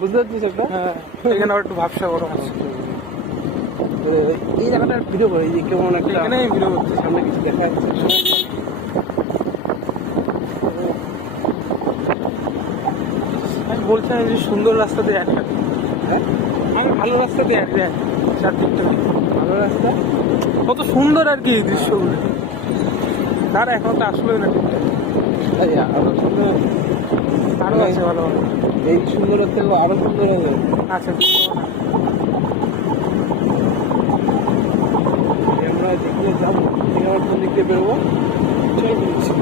বুঝতে পারছিস একটা? হ্যাঁ, এখানে আবার একটু ভাবসা গরম আছে। এই জায়গাটা ভিডিও করে, এই যে কেমন একটা এখানে ভিডিও করতে সামনে কিছু দেখা যাচ্ছে। আমি বলছিলাম এই যে সুন্দর রাস্তা দিয়ে একটা, হ্যাঁ, আমি ভালো রাস্তা দিয়ে এক দেখ চারদিকটা ভালো রাস্তা। কত সুন্দর আর কি দৃশ্যগুলো। তার এখন তো আসলে না ঠিকঠাক, এই আরো সুন্দর, আরো আছে ভালো ভালো। এই সুন্দরের থেকে আরো সুন্দর হবে। আচ্ছা, আমরা যেগুলো যাবো ঠিক আবার কোন দিক দিয়ে বেরোবো? চল বলছি।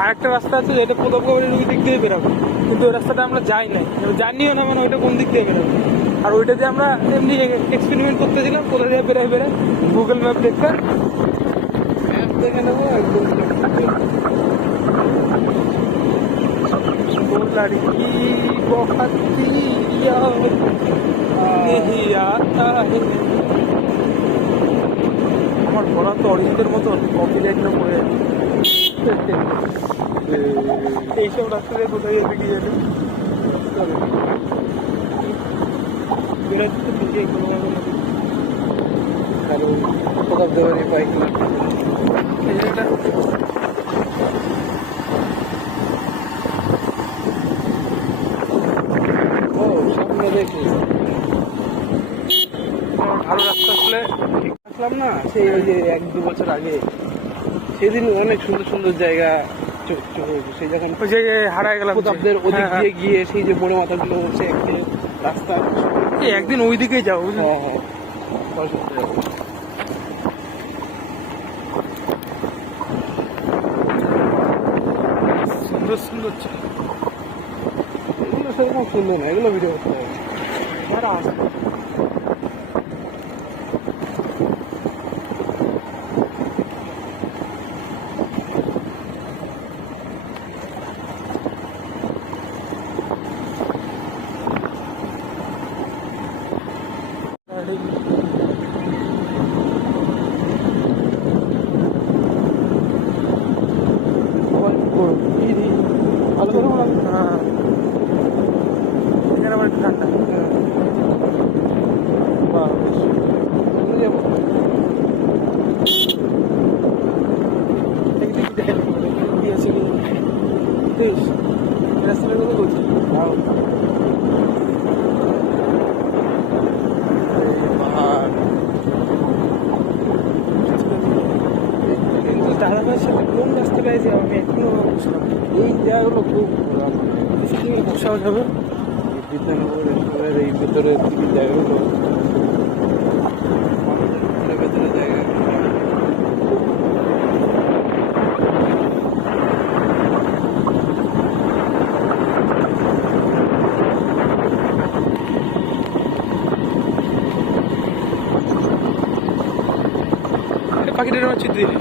আর একটা রাস্তা আছে যেটা প্রতাপগড়ের ওই দিক দিয়ে বেরোবো, কিন্তু ওই রাস্তাটা আমরা যাই নাই, জানিও না মানে ওইটা কোন দিক দিয়ে বেরোবো। আর ওইটা দিয়ে আমরা এমনি এক্সপেরিমেন্ট করতেছিলাম কোথা দিয়ে বেরোয় বেরোয়, গুগল ম্যাপ দেখতে ম্যাপ দেখে নেবো একদম। लड़की बहुत याद नहीं आता है। আমার গলা তো অরিজিতের মতন কপি লাইনটা পড়ে যাচ্ছে। এইসব রাস্তা দিয়ে কোথায় যাবে কি জানি, বেরোচ্ছে তো ঠিকই কোনো না কোনো দিক। কারণ প্রতাপ দেবের এই বাইক না, এই জায়গাটা ও সামনে দেখি ভালো রাস্তা আসলে আসলাম না, সেই ওই যে 1-2 বছর আগে, সেদিন অনেক সুন্দর সুন্দর জায়গা সেই যখন ওই জায়গায় হারায় গেলাম। প্রতাপদের ওদিক হ্যাঁ, দিয়ে গিয়ে সেই যে বড় মাথাগুলো হচ্ছে একটি রাস্তা। এই একদিন ওই দিকেই যাও বুঝলি। হ্যাঁ হ্যাঁ, সরস্বতী যাবো। সুন্দর সুন্দর এগুলো সেরকম সুন্দর না, এগুলো ভিডিও করতে হবে। যারা আসে ভালো করে মনে হয়। হ্যাঁ, এখানে আবার একটু ঠান্ডা। বাহ, বেশ। চলে যাবো। কি আছে কি বেশ রাস্তাটা কথা বলছি। আর পাহাড়, কিন্তু দাদা ভাইয়ের সাথে কোন রাস্তাটা আছে আমি এখনো বুঝলাম না। এই জায়গাগুলো খুব সেখানে বসাও যাবে। বিদ্যানগরের এই ভেতরে দিকে জায়গাগুলো, ভেতরে জায়গা পাখিটার আমার চিত্র দিলে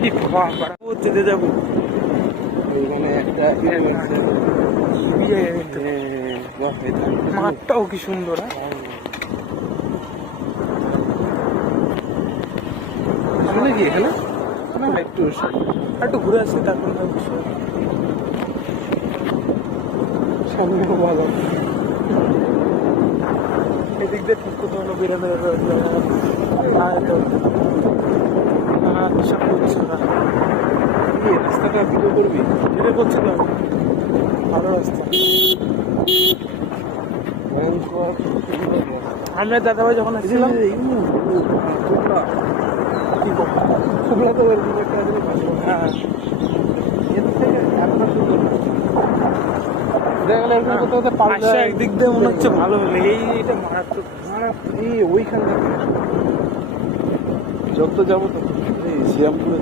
কি বাবা হচ্ছে দিয়ে যাবো ওইখানে একটা মাঠটাও কি সুন্দর। শুনে কি এখানে একটু একটু ঘুরে আসছি তারপর সামনে ভালো। এদিক দিয়ে ঠিক কোথাও হলো বেড়ে বেড়ে আচ্ছা করছে না, কি রাস্তাটা ভিডিও করবি? এটা করছে না, ভালো রাস্তা। ভয়ঙ্কর আমরা দাদাভাই যখন আসছিলাম কি করবো, খুবলা তো এরকম একটা আছে, হ্যাঁ এর থেকে এতটা সুন্দর না। দেখা গেলে এরকম কোথাও কোথাও পাল্টা পাশে একদিক দিয়ে মনে হচ্ছে ভালো হলে এইটা মারাত্মক। এই ওইখান থেকে যত যাবো তো এই শ্রীরামপুরে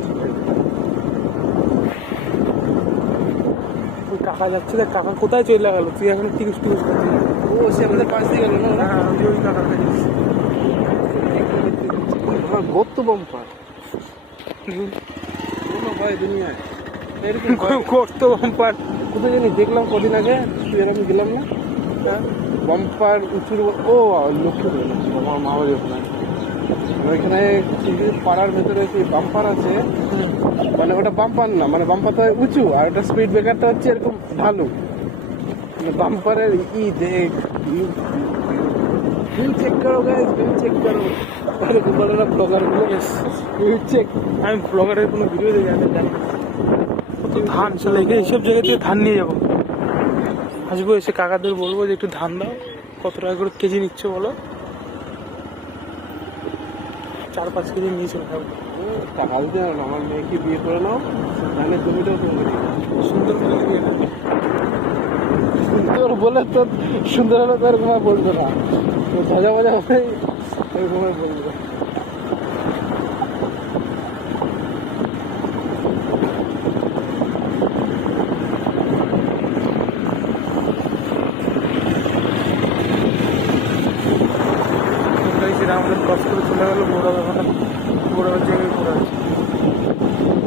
ওই কাকা যাচ্ছে দেখ, কাকা কোথায় চলে গেল, তুই এখন টিকিস টিকিস করছিস। ও সে আমাদের পাশ দিয়ে গেল না। হ্যাঁ আমি ওই কাকার কাছে আমার গর্ত বাম্পার কোনো হয় দুনিয়ায় এরকম করতো বাম্পার। কোথায় জানি দেখলাম কদিন আগে, তুই আর আমি গেলাম না, বাম্পার উঁচুর ও লক্ষ্মী আমার মা বাড়ি ওখানে, ওইখানে পাড়ার ভেতরে যে বাম্পার আছে, মানে ওটা বাম্পার না, মানে বাম্পারটা উঁচু আর ওটা স্পিড ব্রেকারটা হচ্ছে এরকম ভালো, বাম্পারের ই দেখ, ভিউ চেক করো গাইস, ভিউ চেক করো। আরে বড়রা ব্লগার গুলো ভিউ চেক। আমি ব্লগারের কোনো ভিডিও দেখে আমি জানি না। কত ধান চলে গিয়ে এইসব জায়গা থেকে ধান নিয়ে যাবো, আসবো এসে কাকাদের বলবো যে একটু ধান দাও, কত টাকা করে কেজি নিচ্ছে বলো, 4-5 কেজি নিয়ে চলে যাবো। টাকা দিতে হবে না, আমার মেয়েকে বিয়ে করে নাও, ধানের জমিটাও তুমি সুন্দর করে দিয়ে দেবো। সুন্দর বলে তো, সুন্দর হলে তো এরকম আর বলতো না, তো ভাজা ভাজা হলেই এরকম আর বলবো। সেটা আমাদের ক্রস করে চলে গেলো বড় জায়গায় ঘোরা আছে।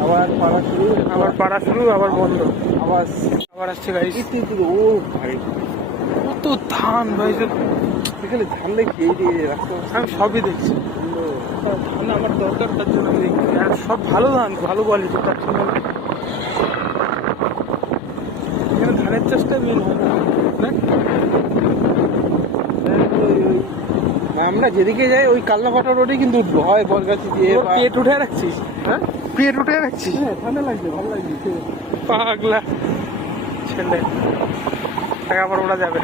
আবার পাড়া শুরু, আবার পাড়া শুরু, আবার বন্ধ, আবার আবার আসছে গাড়ি। ও ভাই, কত ধান ভাই, এখানে ধান দেখি এই যে রাস্তা আমি সবই দেখছি। সুন্দর। ধান আমার দরকার, তার জন্য আমি দেখছি। আর সব ভালো ধান, ভালো কোয়ালিটি, তার জন্য এখানে ধানের চাষটাই মেন হয় না। আমরা যেদিকে যাই ওই কাল্লাপাটা রোডে কিন্তু হয় বরগাছি দিয়ে। তোর পেট উঠে রাখছিস, হ্যাঁ পেট উঠে রাখছিস, হ্যাঁ, ঠান্ডা লাগছে, ভালো লাগছে। পাগলা ছেলে, টাকা আবার ওরা যাবে।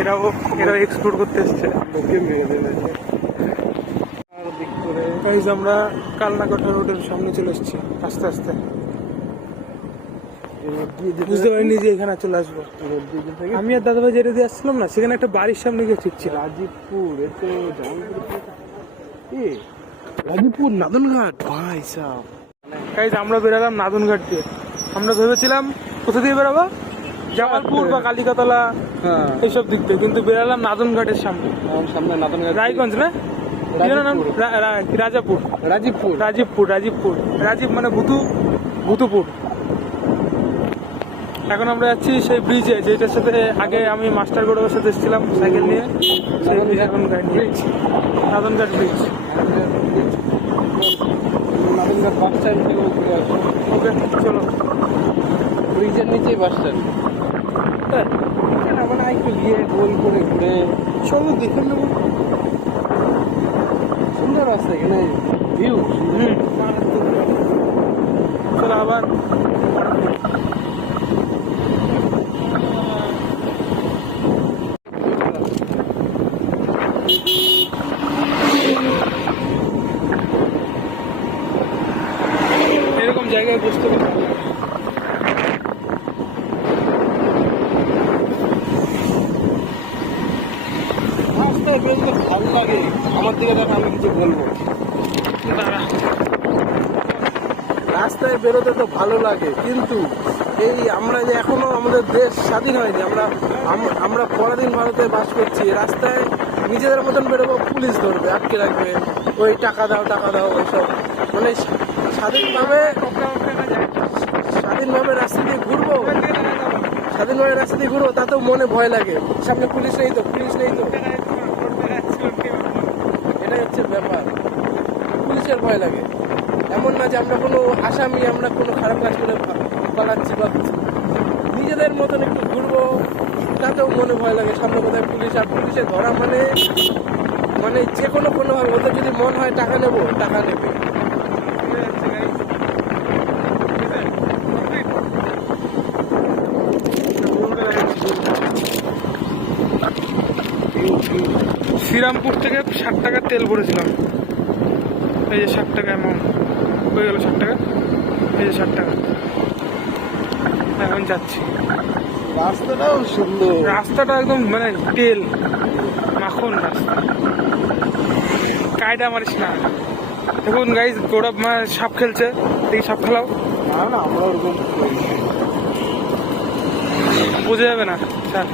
এরাও এক্সপ্লোর করতে এসছে। লোকে মেরে দেবে। আর দিক করে গাইজ আমরা কালনাকাটা রোডের সামনে চলে এসেছি আস্তে আস্তে। রোড দিয়ে যেতে বুঝতে পারিনি যে এখানে চলে আসবো। রোড দিয়ে যেতে থাকে আমি আর দাদাভাই যেটা দিয়ে আসছিলাম না, সেখানে একটা বাড়ির সামনে গিয়ে ঠিক ছিল। রাজীবপুর, এ তো জামালপুর। এ রাজীবপুর নাদনঘাট ভাই সাহ। গাইজ আমরা বেরালাম নাদনঘাট দিয়ে। আমরা ভেবেছিলাম কোথা দিয়ে বেরাবো, জামালপুর বা কালিকাতলা হ্যাঁ, এইসব দিক দিয়ে, কিন্তু বেরালাম নাদনঘাটের সামনে। আমার সামনে নাদনঘাট, রায়গঞ্জ না, কি যেন নাম? রাজাপুর, রাজীবপুর। রাজীব মানে ভুতুপুর। এখন আমরা যাচ্ছি সেই ব্রিজে, যেটার সাথে আগে আমি মাস্টার গৌরবের সাথে এসেছিলাম সাইকেল নিয়ে, সেই ব্রিজ এখন গাড়ি নিয়ে যাচ্ছি। Nadanghat bridge. Nadanghat bus stand থেকে ঘুরে আসবো। ওকে চলো। ব্রিজের নিচেই বাস স্ট্যান্ড। হ্যাঁ, মানে একটু গিয়ে গোল করে ঘুরে চলো দেখে নেবো। সুন্দর রাস্তা, এখানে ভিউ। চলো আবার এরকম জায়গায় বসতে পারবো। রাস্তায় বেরোতে ভালো লাগে। আমার দিকে দেখো, আমি কিছু বলবো। রাস্তায় বেরোতে তো ভালো লাগে, কিন্তু এই আমরা যে এখনো আমাদের দেশ স্বাধীন হয়নি, আমরা পরাধীন ভারতে বাস করছি। রাস্তায় নিজেদের মতন বেরোবো, পুলিশ ধরবে, আটকে রাখবে, ওই টাকা দাও ওইসব। মানে স্বাধীনভাবে রাস্তা দিয়ে ঘুরবো, তাতেও মনে ভয় লাগে। সামনে পুলিশ নেই তো। এটাই হচ্ছে ব্যাপার, পুলিশের ভয় লাগে। এমন না যে আমরা কোনো আসামি, আমরা কোনো খারাপ কাজ করে পালাচ্ছি বা কিছু। নিজেদের মতন একটু ঘুরবো, তাতেও মনে ভয় লাগে সামনে কোথায় পুলিশ। আর পুলিশে ধরা মানে যে কোনোভাবে ওদের যদি মন হয় টাকা নেবে। শ্রীরামপুর থেকে 60 টাকা তেল ভরেছিলাম। এই যে 60 টাকা অ্যামাউন্ট হয়ে গেল, 60 টাকা, এই যে 60 টাকা। এখন যাচ্ছি। রাস্তাটাও সুন্দর, রাস্তাটা একদম মানে তেল মাখন রাস্তা, কায়দা মারিস না। দেখুন গাইজ, গৌরব মা সাপ খেলছে, দেখি সাপ খেলাও। না আমরা ওরকম করি না। বোঝা যাবে না স্যার,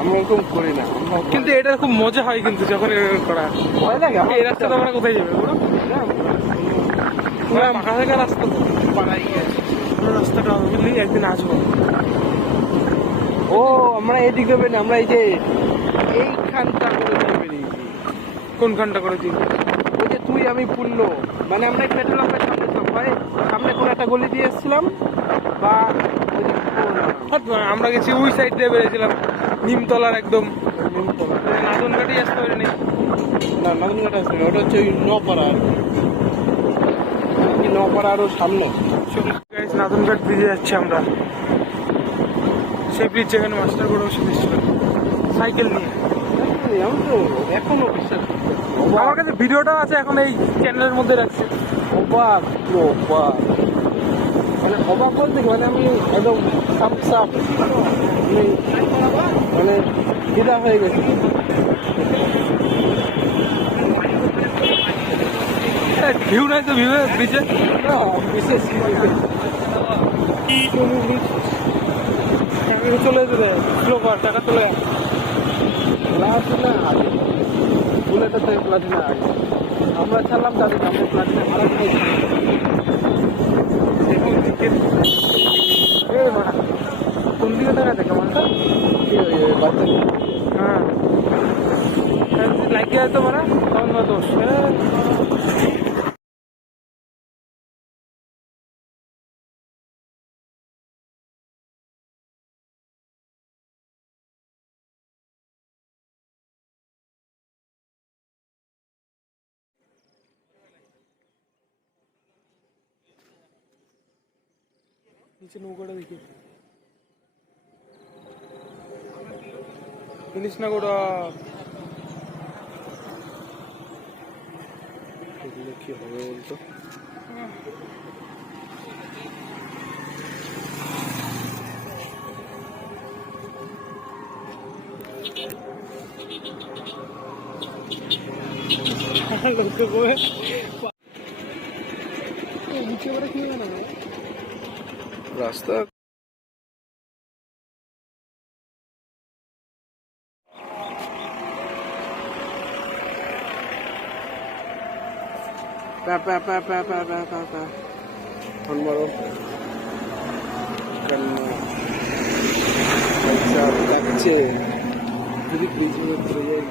আমরা ওরকম করি না। কিন্তু এটা খুব মজা হয় কিন্তু যখন এরকম করা। ভয় লাগে। এই রাস্তাটা আমরা কোথায় যাবে বলো? পাকা থাকা রাস্তা তো পাড়াই গেছে। রাস্তাটা বুঝলি, একদিন আসবো। ও আমরা এদিক দেবে না, আমরা এই যে এইখানটা করে বেরিয়েছি। কোনখানটা করে দিই? ওই যে তুই আমি পূর্ণ, মানে আমরা এই পেট্রোল পাম্পের সামনে যাবো। হয় সামনে কোনো একটা গলি দিয়ে এসেছিলাম বা আমরা গেছি ওই সাইড দিয়ে বেরিয়েছিলাম নিমতলার একদম নিমতলা। নাদনঘাটেই আসতে পারিনি। না নাদনঘাট আসবে না, ওটা হচ্ছে ওই নপাড়া আর কি নপাড়া আরও সামনে। গাইস নাদনঘাট ব্রিজে যাচ্ছি আমরা, সেই ব্রিজ যেখানে মাস্টার বড় বসে দিচ্ছিল সাইকেল নিয়ে। আমি তো এখনো বিশ্বাস করতে পারছি না। আমার কাছে ভিডিওটাও আছে, এখন এই চ্যানেলের মধ্যে রাখছি। অবাক পুরো অবাক, মানে অবাক বলতে কি, মানে আমি একদম সাপ মানে ফিদা হয়ে গেছি। ভিউ নাই তো ভিউ ব্রিজে। না বিশেষ চলে যেতে স্লো কর, টাকা চলে যায়। প্লাটিনা আগে বুলেটের থেকে প্লাটিনা আগে আমরা ছাড়লাম, তাদের আমরা প্লাটিনা ভাড়া খাইছি। কোন দিকে টাকা দেখে মানুষটা? বাচ্চা হ্যাঁ লাগিয়ে হয়তো মানে তখন না দোষ। নিচে নৌকাটা দেখি, জানিস না গোটা এগুলো কি হবে বলতো? রাস্তা ফোন মারো কেন যাচ্ছে যদি ব্রিজ চলে যাই।